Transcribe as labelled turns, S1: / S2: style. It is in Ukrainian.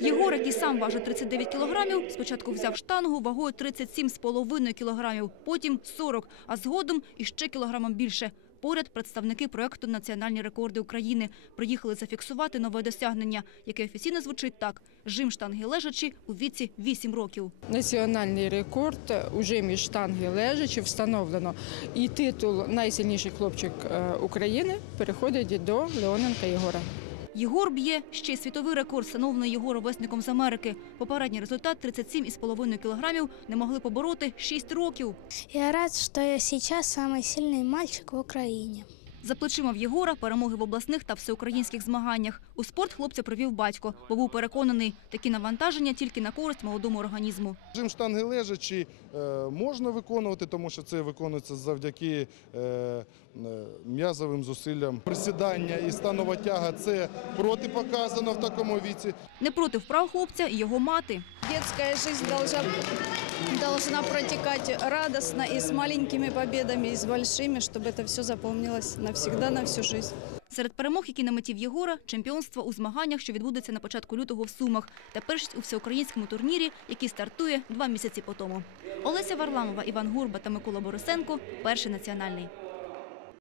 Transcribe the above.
S1: Єгор, який сам важить 39 кілограмів, спочатку взяв штангу вагою 37,5 кілограмів, потім 40, а згодом іще кілограмом більше. Поряд представники проекту «Національні рекорди України» приїхали зафіксувати нове досягнення, яке офіційно звучить так – жим штанги лежачі у віці 8 років.
S2: Національний рекорд у жимі штанги лежачі встановлено. І титул найсильніший хлопчик е, України переходить до Леоненка Єгора.
S1: Єгор б'є ще й світовий рекорд, встановлений його ровесником з Америки. Попередній результат 37,5 кілограмів не могли побороти 6 років.
S3: Я рад, что я сейчас самый сильный мальчик в Украине.
S1: За плечима в Єгора перемоги в обласних та всеукраїнських змаганнях. У спорт хлопця привів батько, бо був переконаний, такі навантаження тільки на користь молодому організму.
S4: Жим штанги лежачі е, можна виконувати, тому що це виконується завдяки е, м'язовим зусиллям. Присідання і станова тяга це протипоказано в такому віці.
S1: Не проти вправ хлопця і його мати.
S5: Детская жизнь должна, должна протекать радостно и с маленькими победами, и с большими, чтобы это все запомнилось навсегда, на всю жизнь.
S1: Серед перемог, які на меті в Єгора – чемпіонство у змаганнях, що відбудеться на початку лютого в Сумах, та першість у всеукраїнському турнірі, який стартує два місяці по тому. Олеся Варламова, Іван Гурба та Микола Борисенко – перший національний.